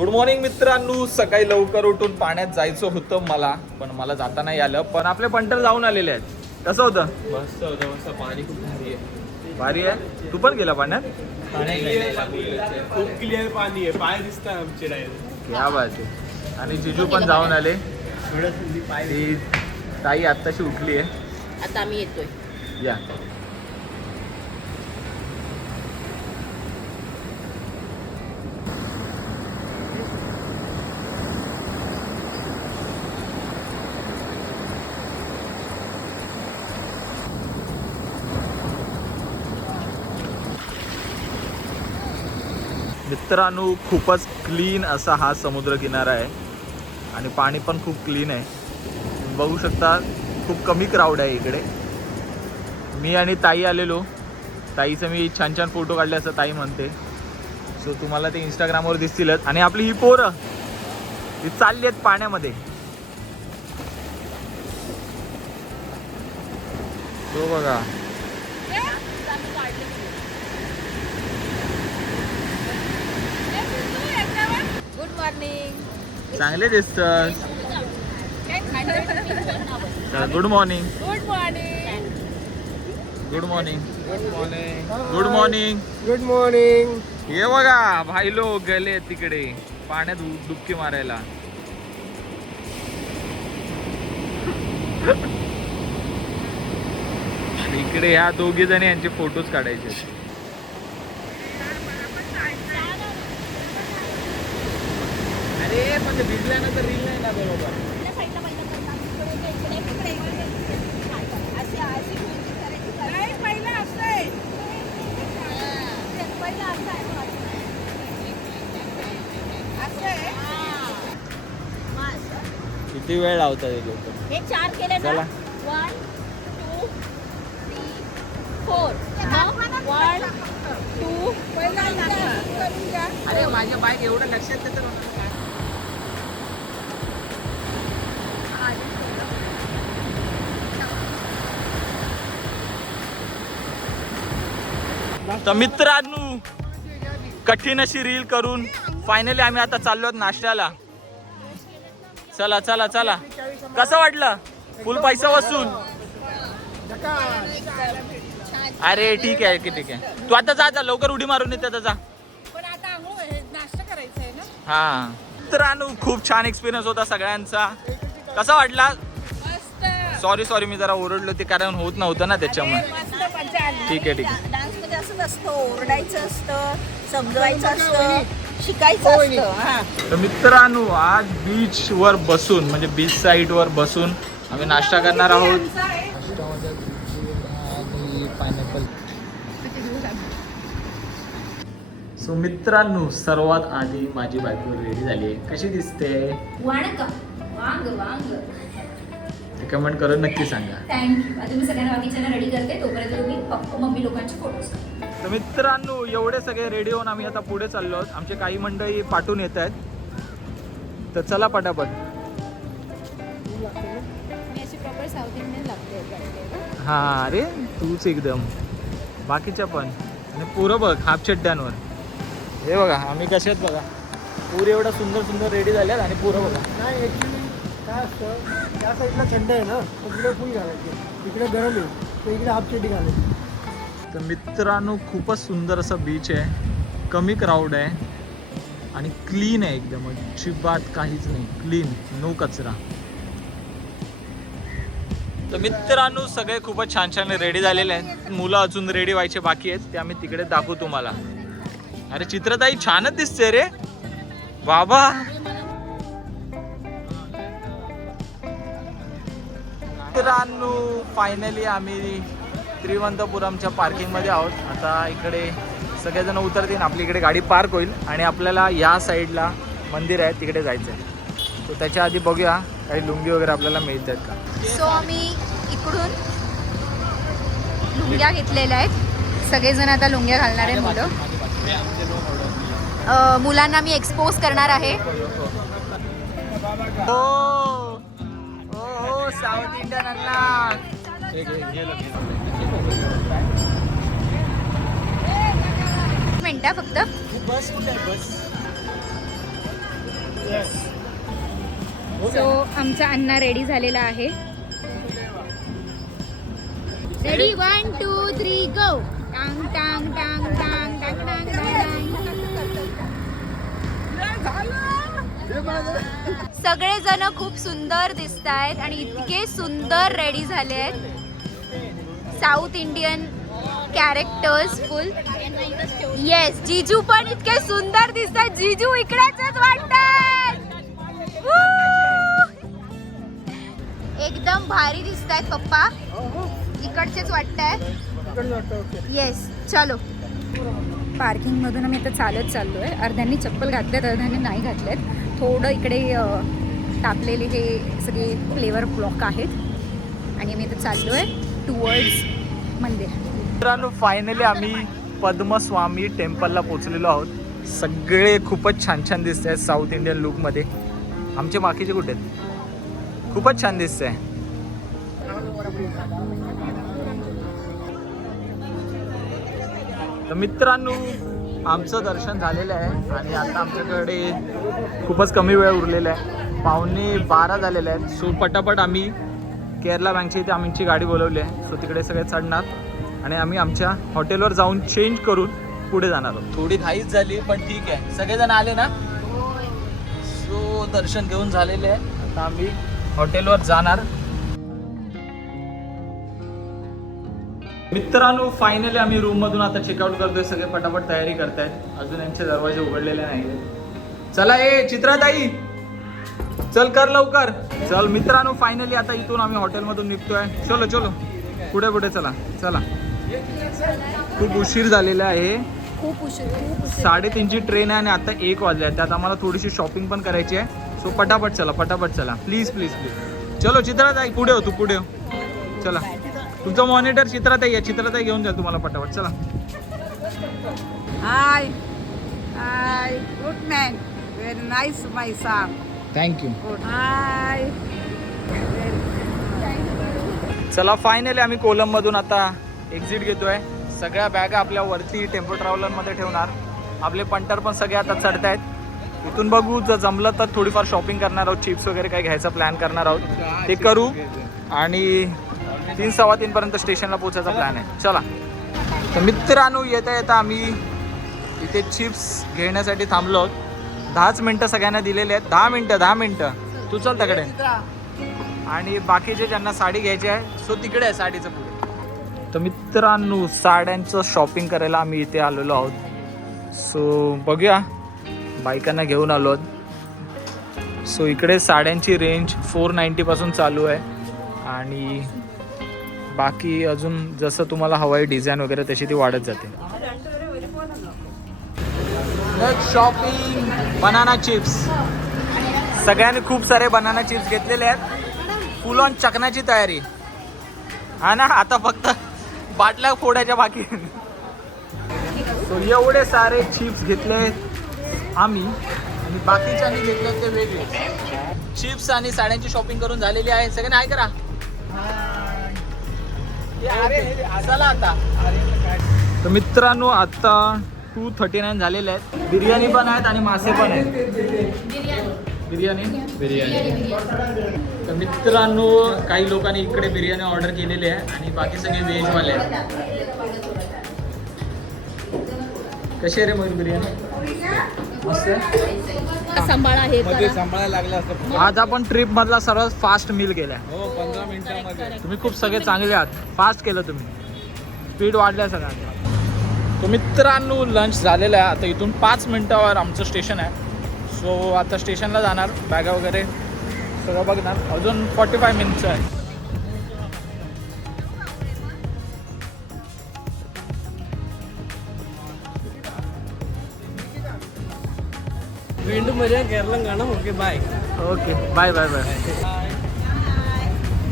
Good morning मित्रांनो. सकाळी लवकर उठून पाण्यात जायचं होतं मला, पण मला जाता नाही आलं. पण आपले पंटर जाऊन आलेले आहेत. कसं होतं? मस्त होतं, मस्त. पाणी खूप भारी आहे. भारी आहे. तू पण गेला पाण्यात? खूप क्लिअर पाणी आहे, पाय दिसतात आमचे डायरेक्ट. क्या बात आहे. आणि जिजू पण जाऊन आले. ती ताई आत्ताशी उठली आहे. आता आम्ही येतोय. या मित्रांनो, खूपच क्लीन असा हा समुद्र किनारा आहे आणि पाणी पण खूप क्लीन आहे. बघू शकता खूप कमी क्राऊड आहे इकडे. मी आणि ताई आलेलो. ताईचं मी छान छान फोटो काढले असं ताई म्हणते. सो तुम्हाला ते इंस्टाग्रामवर दिसतीलच. आणि आपली ही पोरं ही चालली आहेत पाण्यामध्ये. तो बघा, गुड मॉर्निंग. चांगले दिसतात. Good morning. Good morning. Good morning. Good morning. Good morning. Good morning. हे बघा भाई लोक गेले तिकडे पाण्यात डुबकी मारायला. इकडे ह्या दोघी जणी यांचे फोटोज काढायचे. अरे पण ते भिजल्यानंतर रील नाही ना बरोबर. किती वेळ लावतात हे लोक? हे 4 केले ना. चला. 1 2 3 4. 1 2. अरे माझ्या बाईक एवढं लक्षात देतं ना. तर मित्रांनो, कठीण अशी रील करून फायनली आम्ही आता चाललो आहोत नाश्त्याला. चला चला चला. कसं वाटलं? फुल पैसा वसूल. अरे ठीक आहे ठीक आहे. तू आता जा लवकर उडी मारून येते. आता जा. पण आता नाश्ता करायचा आहे ना. हा मित्रांनो, खूप छान एक्सपिरियन्स होता सगळ्यांचा. कसा वाटला? सॉरी मी जरा ओरडलो ते, कारण होत नव्हतं ना त्याच्यामुळे. ठीक आहे ठीक आहे. डान्स मध्ये असंच असतं, ओरडायचं असतं, समजवायचं असतं, शिकायचं असतं. हा. तर मित्रांनो, आज बीच वर बसून म्हणजे बीच साईड वर बसून आम्ही नाश्ता करणार आहोत. सो मित्रांनो, सर्वात आधी माझी बायको रेडी झाली आहे. कशी दिसते? वांग वांग. कमेंट करून नक्की सांगा. थँक्यू. आता मी सगळ्यांना बाकीच्यांना रेडी करते, तोपर्यंत तुम्ही पप्पा मम्मी लोकांचे फोटोज. तर मित्रांनो, एवढे सगळे रेडी होऊन आम्ही आता पुढे चाललो आहोत. आमचे काही मंडळी पाठवून येत आहेत. तर चला पटापट. मी अशी प्रॉपर साऊथ इंडियन लागते. हा अरे तूच एकदम. बाकीच्या पण. आणि पुरं बघ हाफ चड्ड्यांवर. हे बघा आम्ही कशात बघा. पुरे एवढा सुंदर सुंदर रेडी झाल्यात आणि पुरं बघा. नाही ॲक्च्युली काय असतं, त्या साईडला थंड आहे ना, तिकडे फुल घालायचे, इकडे गरम आहे, तर इकडे हाफ चड्डी घालायची. तर मित्रांनो, खूपच सुंदर असं बीच आहे. कमी क्राऊड आहे आणि क्लीन आहे एकदम. अजिबात काहीच नाही. क्लीन, नो कचरा. तर मित्रांनो, सगळे खूपच छान छान रेडी झालेले आहेत. मुलं अजून रेडी व्हायचे बाकी आहेत. ते आम्ही तिकडे दाखवू तुम्हाला. अरे चित्रताई छानच दिसते रे बाबा. मित्रांनो, फायनली आम्ही त्रिवंतपुरमच्या पार्किंगमध्ये आहोत. आता इकडे सगळेजण उतरतील, आपली इकडे गाडी पार्क होईल आणि आपल्याला या साईडला मंदिर आहे तिकडे जायचं आहे. तर त्याच्या आधी बघूया काही लुंगी वगैरे आपल्याला मिळतात का. सो आम्ही इकडून लुंग्या घेतलेल्या आहेत. सगळेजण आता लुंग्या घालणार आहे मुलं. मुलांना मी एक्सपोज करणार आहे. हो साऊथ इंडियन अण्णा. मिनटं फक्त. बस कुठे आहे? बस आमचा अण्णा रेडी झालेला आहे. रेडी 1 2 3 गो. टांग टांग टांग टांग टांग टांग टांग. सगळे जण खूप सुंदर दिसत आहेत आणि इतके सुंदर रेडी झाले आहेत. साऊथ इंडियन कॅरेक्टर्स फुल. येस, जीजू पण इतके सुंदर दिसतात. जीजू इकडेच वाटतात. एकदम भारी दिसत आहेत पप्पा. इकडचेच वाटतंय. येस, चलो. पार्किंग मधून आम्ही आता चालत चाललोय. अर्ध्यांनी चप्पल घातल्यात, अर्ध्यांनी नाही घातल्यात. थोडं इकडे टाकलेले हे सगळे फ्लेवर ब्लॉक आहेत आणि आम्ही आता चाललोय टुवर्ड्स मंदिर. मित्रांनो, फायनली आम्ही पद्मस्वामी टेम्पलला पोहोचलेलो आहोत. सगळे खूपच छान छान दिसत आहेत साऊथ इंडियन लुकमध्ये. आमचे बाकीचे कुठे आहेत? खूपच छान दिसत आहे. तर मित्रांनो, आमचं दर्शन झालेलं आहे आणि आता आमच्याकडे खूपच कमी वेळ उरलेला आहे. 11:15 झालेले आहेत. सो पटापट आम्ही केरला बँकच्या इथे आमची गाडी बोलवली आहे. सो तिकडे सगळे चढणार आणि आम्ही आमच्या हॉटेलवर जाऊन चेंज करून पुढे जाणार आहोत. थोडी घाईच झाली पण ठीक आहे, सगळेजण आले ना. सो दर्शन घेऊन झालेले आहे. आता आम्ही हॉटेलवर जाणार. मित्रांनो, फायनली आम्ही रूममधून आता चेकआउट करतोय. सगळे पटापट तयारी करतायत. अजून यांचे दरवाजे उघडलेले नाही. चला ए चित्राताई, चल कर लवकर. चल मित्रांनो, फायनली आता इथून आम्ही हॉटेलमधून निघतोय. चलो चलो, पुढे पुढे चला चला. खूप उशीर झालेला आहे. खूप उशीर. 3:30ची ट्रेन आहे आणि आता 1 वाजले आहे. त्यात आम्हाला थोडीशी शॉपिंग पण करायची आहे. सो पटापट चला, पटापट चला. Please please please. चलो चित्राताई, पुढे हो, तू पुढे हो. चला, तुमचा मॉनिटर चित्राताई आहे. चित्राताई घेऊन जा तुम्हाला पटापट. चला. Hi hi, good man, very nice my son. Thank you. Hi. चला, फायनली आम्ही कोलममधून आता एक्झिट घेतोय. सगळ्या बॅगा आपल्या वरती टेम्पो ट्रॅव्हलरमध्ये ठेवणार. आपले पंटर पण सगळे आता चढत आहेत. इथून बघू, जर जमलं तर थोडीफार शॉपिंग करणार आहोत. चिप्स वगैरे काही घ्यायचा प्लॅन करणार आहोत, ते करू. आणि 3-3:15 पर्यंत स्टेशनला पोहोचायचा प्लॅन आहे. चला. तर मित्रांनो, येता येता आम्ही इथे चिप्स घेण्यासाठी थांबलो आहोत. 10 मिनटं सगळ्यांना दिलेले आहेत. 10 मिनटं. तू चल त्याकडे. आणि बाकीचे ज्यांना साडी घ्यायची आहे, सो तिकडे आहे साडीचं पुढे. तर मित्रांनो, साड्यांचं शॉपिंग करायला आम्ही इथे आलेलो आहोत. सो बघूया, बायकांना घेऊन आलो आहोत. सो इकडे साड्यांची रेंज 490 चालू आहे. आणि बाकी अजून जसं तुम्हाला हवं आहे डिझाईन वगैरे तशी ती वाढत जाते. Next shopping, banana chips. सगळ्यांनी खूप सारे बनाना चिप्स घेतलेले आहेत. फुल ऑन चकण्याची तयारी हा ना. आता फक्त बाटल्या फोडायच्या बाकी. सो एवढे सारे चिप्स घेतले आम्ही आणि बाकीच्यांनी घेतले ते वेगळे. चिप्स आणि साड्यांची शॉपिंग करून झालेली आहे. सगळ्यांनी हाय करा. चला आता. तर मित्रांनो, आता 2:39 झालेले आहेत. बिर्याणी पण आहेत आणि मासे पण आहेत. बिर्याणी. तर मित्रांनो, काही लोकांनी इकडे बिर्याणी ऑर्डर केलेली आहे आणि बाकी सगळे व्हेजवाले आहेत. कशी आहे रे मग बिर्याणी? मस्त आहे. सांभाळा हे मध्ये सांभाळायला लागलं असतं. आज आपण ट्रिप मधला सर्वात फास्ट मील केलाय. हो, 15 मिनिटांमध्ये. तुम्ही खूप सगळे चांगले आहात. फास्ट केलं तुम्ही. स्पीड वाढल्या सगळ्यांचा. तर मित्रांनो, लंच झालेलं आहे. आता इथून 5 मिनिटावर आमचं स्टेशन आहे. सो आता स्टेशनला जाणार, बॅगा वगैरे सगळं बघणार. अजून 45 मिनिट्स आहे. വീണ്ടും വരിക, കേരളം കാണാം. Okay, bye. Okay, bye bye bye.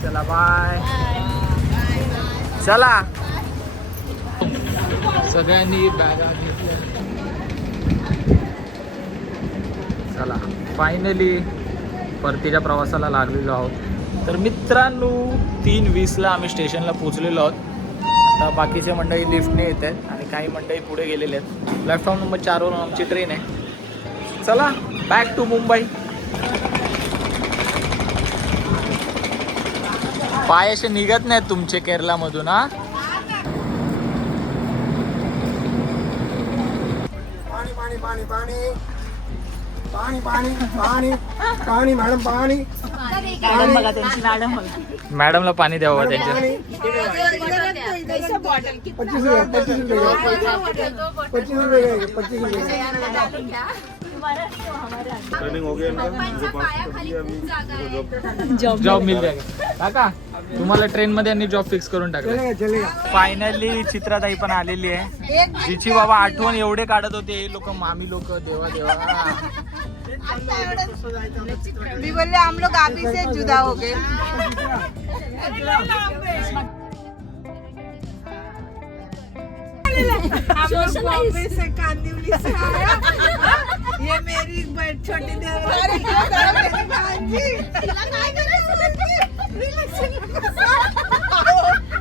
चला बाय. चला. सगळ्यांनी बॅगा घेतल्या. चला, फायनली परतीच्या प्रवासाला लागलेलो आहोत. तर मित्रांनो, 3:20ला आम्ही स्टेशनला पोहोचलेलो आहोत. आता बाकीचे मंडळी लिफ्टने येत आहेत आणि काही मंडळी पुढे गेलेले आहेत. प्लॅटफॉर्म नंबर 4वरून आमची ट्रेन आहे. चला, बॅक टू मुंबई. पाय असे निघत नाहीत तुमचे केरलामधून हा. पाणी पाणी पाणी पाणी पाणी पाणी पाणी पाणी मॅडम पाणी मॅडमला पाणी द्यावं त्यांच्या. पाणी 25 रुपये 25 रुपये जॉब मिल जाएगा काका. तुम्हाला ट्रेन मध्ये यांनी जॉब फिक्स करून टाकला. चलेगा चलेगा. फायनली चित्राताई पण आलेली आहे. जिची बाबा आठवण एवढे काढत होते हे लोक, मामी लोक. देवा देवा. मी बोलले हम लोग आप ही से जुदा हो गए. हम लोग बॉम्बे से कांदिवली से आया. ये मेरी छोटी देवरानी मेरी भांजी.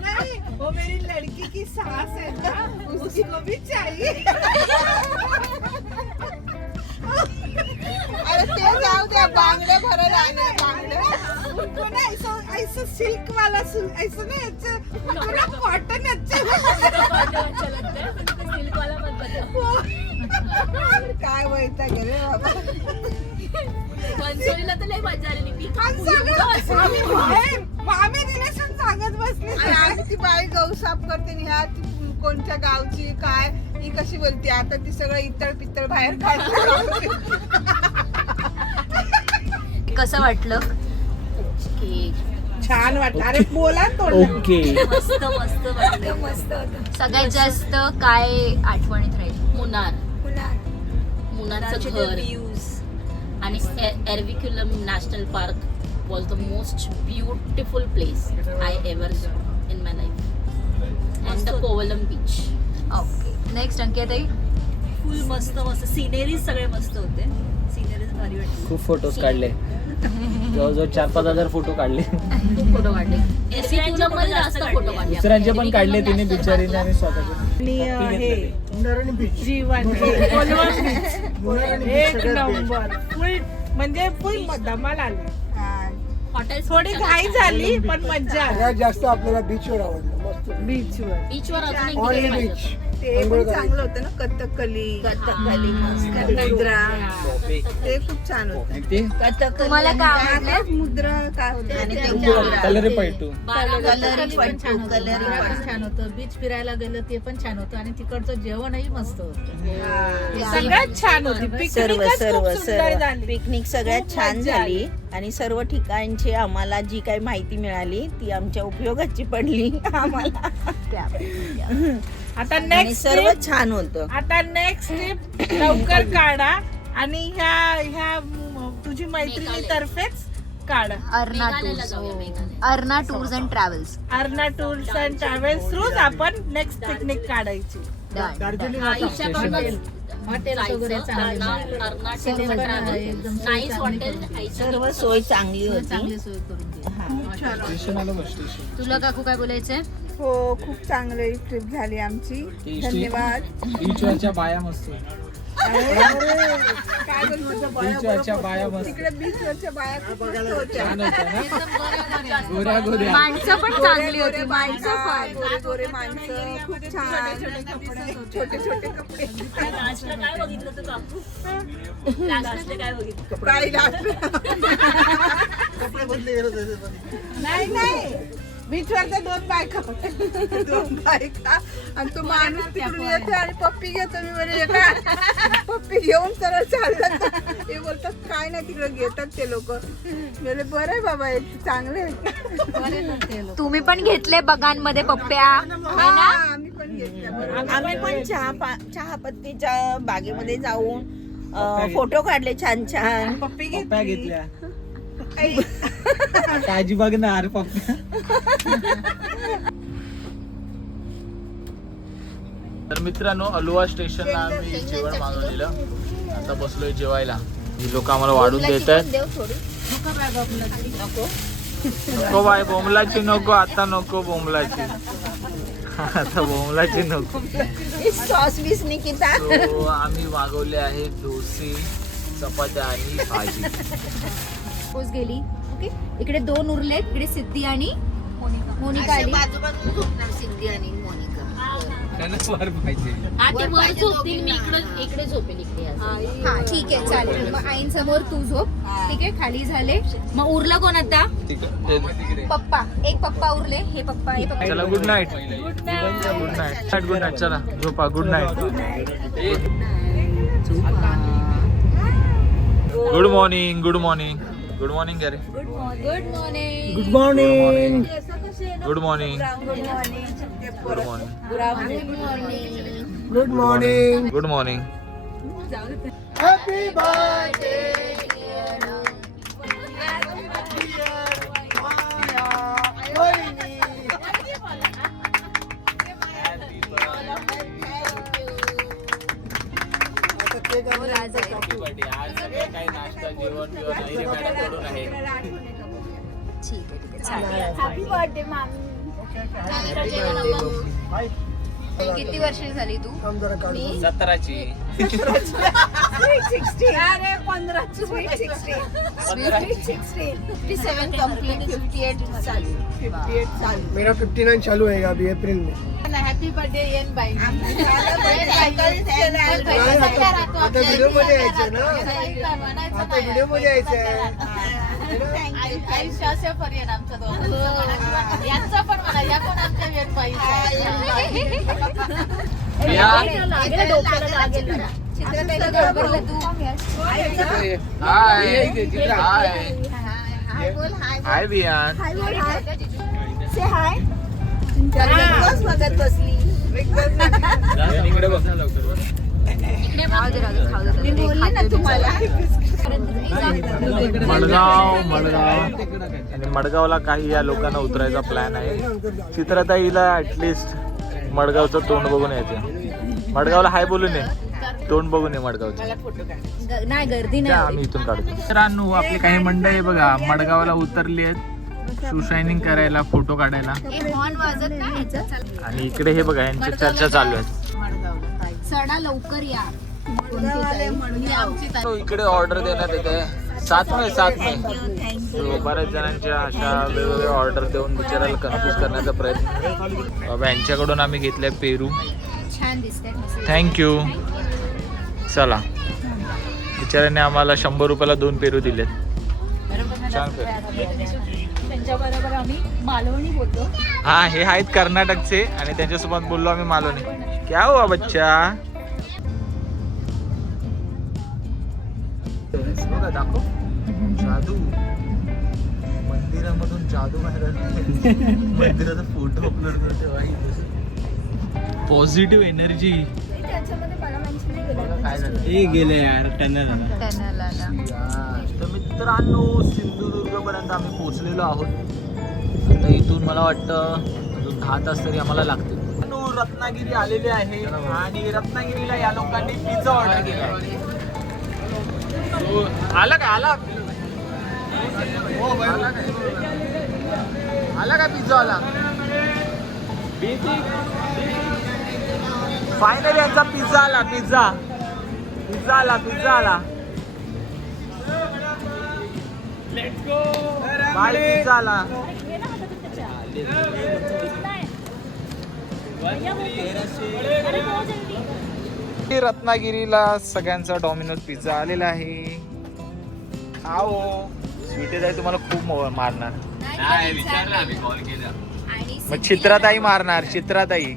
नहीं, वो मेरी लड़की की सास है ना, उसको भी चाहिए. अरे ते जाऊ द्या, बांगडे भरायला आले बांगडे. उनको ना ऐसा सिल्क वाला ऐसा ना उनको ना कॉटन अच्छा काय वैता गेले बाबा. आम्ही रिलेशन सांगत बसले आणि ती बाई गहू साफ करते आणि ह्या ती कोणत्या गावची काय ही कशी बोलते. आता ती सगळं इतळ पितळ बाहेर काढते. कसं वाटलं? छान वाटलं. अरे बोला तो. ओके. मस्त मस्त वाटलं. मस्त होतं. सगळ्यात जास्त काय आठवणीत राहील? मुन्नारचं घर आणि Eravikulam national park was the most beautiful place I ever in my life and the Kovalam beach. Okay. Next अंकिताई. फुल मस्त मस्त सिनेरीज सगळे मस्त होते. सिनेरीज भारी वाटली. खूप फोटोज काढले. जवळजवळ 4-5 हजार फोटो काढले. खूप फोटो काढले. एरविक्युलम मध्ये जास्त फोटो काढले. दुसऱ्यांचे पण काढले तिने बिचारीने आणि स्वतःचे. हे मुन्नार बीच. जीवन कोलवण बीच एक नंबर. फुल म्हणजे फुल धमाल आली. हॉटेल्स थोडी घाई झाली पण मज्जा आली. सगळ्यात जास्त आपल्याला बीचवर आवडलं. मस्त बीचवर बीचवर अजून एक ऑनली गेलं पाहिजे. बीच. ते पण चांगलं होतं ना. कथकली मुद्रा ते खूप छान होतं. तुम्हाला काय आवडलं? मुद्रा काय होतं आणि कलर पैटू. छान होतं. बीच फिरायला गेलं ते पण छान होतं आणि तिकडचं जेवणही मस्त होतं. सगळ्यात छान होती. पिकनिकच खूप सुंदर झाली. पिकनिक सगळ्यात खूप छान मज्जा झाली आणि सर्व ठिकाणची आम्हाला जी काही माहिती मिळाली ती आमच्या उपयोगाची पडली आम्हाला. आता आणि नेक्स्ट सर्व छान होतं. आता नेक्स्ट ट्रिप लवकर काढा आणि ह्या तुझी मैत्रिणीतर्फेच काढा. Arna tours. Arna tours and travels. Arna tours and travels थ्रूच आपण नेक्स्ट पिकनिक काढायची. दार्जिलिंग हॉटेल वगैरे सर्व सोय चांगली होती. चांगली सोय करून दिली. तुला काकू काय बोलायचंय? हो खूप चांगली ट्रिप झाली आमची. धन्यवाद. बीचवरच्या बाया मस्त. काय बोलतो बीचवरच्या बाया मस्त. तिकडे बीचवरच्या बाया खूप मस्त होत्या. छान होत्या ना. गोऱ्या गोऱ्या. माणसं पण चांगली होती. माणसं पण गोरे गोरे माणसं खूप छान. छोटे छोटे कपडे काय बघितलं तू काकू? काही नाही बीचवरच्या दोन बायका आणि तो माणूस तिकडून येते आणि पप्पी घेतो. मी म्हणजे का पप्पी घेऊन सरळ चालला. हे बोलतात काय नाही तिकडे घेतात ते लोक. म्हणजे बरं आहे बाबा चांगले. तुम्ही पण घेतले बगांमध्ये पप्प्या है ना? आम्ही पण घेतल्या. आम्ही पण चहापत्तीच्या बागेमध्ये जाऊन फोटो काढले छान छान. पप्पी पप्प्या घेतली. घेतल्या. काळजी बघणार पप्प्या. तर मित्रांनो अलुवा स्टेशनला आम्ही जेवण मागवलेलं. आता बसलोय जेवायला. ही लोक आम्हाला वाढून देत आहेत. नको बाय बोंबलाची नको. आता नको बोंबलाची. आता बोंबलाची नको. सॉस बीस निकिता. So, आम्ही मागवले आहे डोसे, चपात्या आणि भाजी. पोच गेली. ओके. इकडे 2 उरलेत. इकडे सिद्धी आणि मोनिका आली. बाजूबाजूला झोपणार सिद्धी आणि मोनिका. त्यांना वर पाहिजे. आधी वर झोपतील, मी इकडे झोपेल इकडे आज. हा ठीक आहे चालेल. मग आईंसमोर तू झोप. ठीक आहे खाली झाले. मग उरलं कोण आता? पप्पा. एक पप्पा उरले. हे पप्पा हे पप्पा. चला good night. Good night. Good night. चला झोपा. Good night. Good morning. Good morning. Good morning अरे. Good morning. Good morning. Good morning. Good morning. Good morning. Good morning. Happy birthday ठीक आहे चालेल. हॅपी बर्थडे मामी. किती वर्ष झाली तू? 17ची. अरे 15 स्वीट 16. 57 कंप्लीट 58 चालू. 58 चालू. मेरा 59 चालू है अभी अप्रैल में. हॅपी बर्थडे येन बाई. आता व्हिडिओ मध्ये यायचं ना. आता व्हिडिओ मध्ये यायचं आहे. आयुष्यापर्यंत आमचं दोघं. यांचं पण म्हणा, या पण आमच्या वेळ पाहिजे. चित्रताईला घाबरलं तू. हाय. हाय बियान. बघत बसली. इकडे बघ. राहू दे, खाऊ दे. मी बोलले ना तुम्हाला. मडगाव. आणि मडगावला काही या लोकांना उतरायचा प्लॅन आहे. चित्रताईला ऍटलिस्ट मडगावचं तोंड बघून यायचं. मडगावला हाय बोलून ये, तोंड बघून ये मडगावचं. नाही गर्दी त्या आम्ही इथून काढतो. मित्रांनो आपली काही मंडळी बघा मडगावला उतरली आहेत शू शायनिंग करायला, फोटो काढायला. हॉर्न वाजत नाही. आणि इकडे हे बघा यांच्या चर्चा चालू आहेत. चढा लवकर या. तो इकडे ऑर्डर देण्यात येते 7 मे. So, बऱ्याच जणांच्या अशा वेगवेगळ्या ऑर्डर देऊन बिचारायला कन्फ्यूज करण्याचा प्रयत्न. बाबा यांच्याकडून आम्ही घेतले पेरू. छान दिसते. थँक्यू. चला बिचाऱ्याने आम्हाला 100 रुपयाला 2 पेरू दिलेत. छान पेरू. त्यांच्याबरोबर आम्ही मालवणी बोलतो. हा हे आहेत कर्नाटकचे आणि त्यांच्यासोबत बोललो आम्ही मालवणी. क्या हुआ बच्चा? बघा दाखव. जादू. मंदिरामधून जादू बाहेर आली. मंदिराचा फोटो अपलोड करते. Positive energy. काय झालं? हे गेले यार त्यांना तर मित्रांनो सिंधुदुर्ग पर्यंत आम्ही पोहोचलेलो आहोत. आता इथून मला वाटतं अजून 10 तास तरी आम्हाला लागतील. रत्नागिरी आलेले आहे आणि रत्नागिरीला या लोकांनी पिझ्झा ऑर्डर केला. आला का? आला का पिझ्झा? आला फायनली यांचा पिझ्झा आला. पिझ्झा आला. बाय पिझ्झा आला. रत्नागिरीला सगळ्यांचा डॉमिनोज पिझ्झा आलेला आहे. आओ स्वीटेज आहे तुम्हाला खूप मारणार. मग चित्राताई मारणार. चित्राताई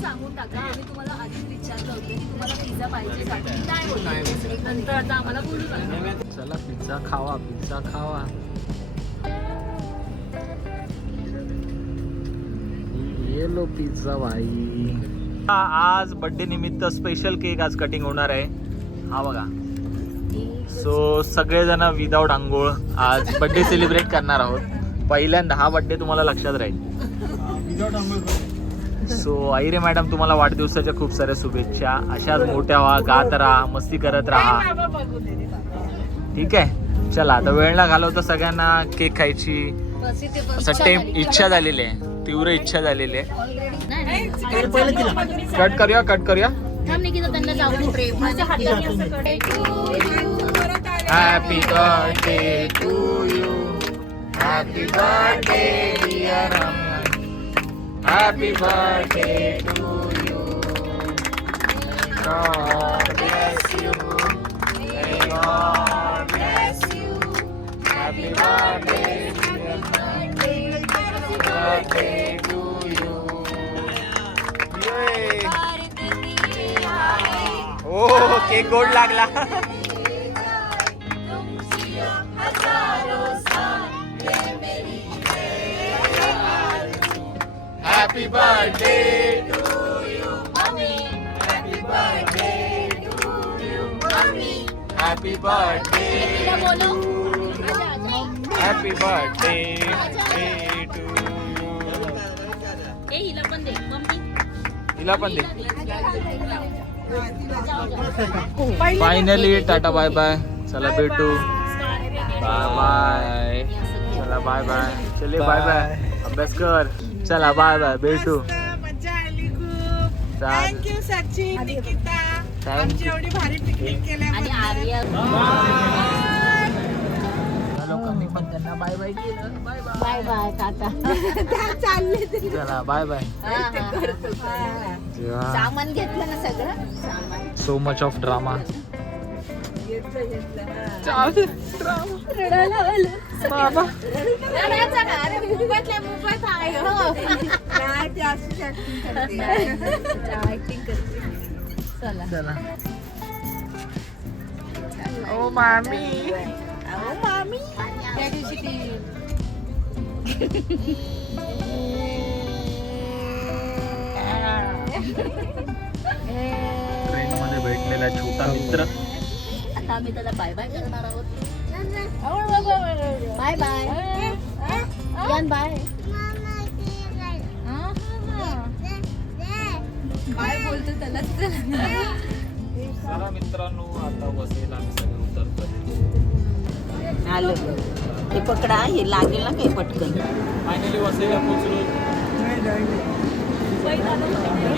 सांगून टाका. आम्ही तुम्हाला आधी विचारलं होतं की तुम्हाला पिझ्झा पाहिजे का? नाही बोलले. नंतर आता आम्हाला बोलू नका. चला पिझ्झा खावा. ये लो पिझ्झा भाई. आज बर्थडे निमित्त स्पेशल केक आज कटिंग होणार आहे. हा बघा. सो सगळेजण विदाऊट आंघोळ आज बर्थडे सेलिब्रेट करणार आहोत. पहिल्यांदा हा बर्थडे तुम्हाला लक्षात राहील. सो आईरे मॅडम तुम्हाला वाढदिवसाच्या खूप साऱ्या शुभेच्छा. अशाच मोठ्या व्हा, गात राहा, मस्ती करत राहा. ठीक आहे. चला आता वेळ न घालवता सगळ्यांना केक खायची असं इच्छा झालेली आहे. तीव्र इच्छा झालेली आहे. कट करूया. थांब निकिता, त्यांना जाऊ दे. Happy birthday to you. Happy birthday, dear Ramya. Happy birthday to you. God bless you. May God bless you. Happy birthday, dear Ramya. Birthday to you. Yay. Oh, cake गोड लागला. Happy birthday to you, mommy. Happy birthday to you, mommy. Happy birthday. बोलो Happy birthday to you. ए हिला पण दे mummy तिला पण दे. Finally tata bye bye. चला भेटू. Bye bye. चला बाय बाय. चले बाय बाय. अभ्यास कर. चला बाय बाय. भेटू. मजा आली खूप. थँक्यू सचिन निकिता. आमची एवढी भारी पिकनिक आणि केल्याबद्दल. आर्या लोकांनी पण त्यांना बाय बाय केलं. Bye bye. बाय बाय टाटा चालले ते. चला बाय बाय. सामान घेतलं ना सगळं सामान सो मच ऑफ ड्रामा. रडायला आलं रडायचं ना अरे मुंबईतल्या मुंबईत आहे हो नाही, ती अशीच acting करते. ऍक्टिंग करते चला चला. ओ मामी. अहो मामी त्या दिवशी ती ट्रेन मध्ये भेटलेला छोटा मित्र. आता आम्ही त्याला बाय बाय करणार आहोत बाय बाय यान बाय काय बोलतो त्यालाच चला मित्रांनो, आता बसेल आम्ही सगळे उतरतोय. आलो हे पकडा हे लागेल ना काही पटकन फायनली वसईला पोहोचलो.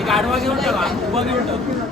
गाडवा घेऊन ठेवा. उभा घेऊन ठेवा.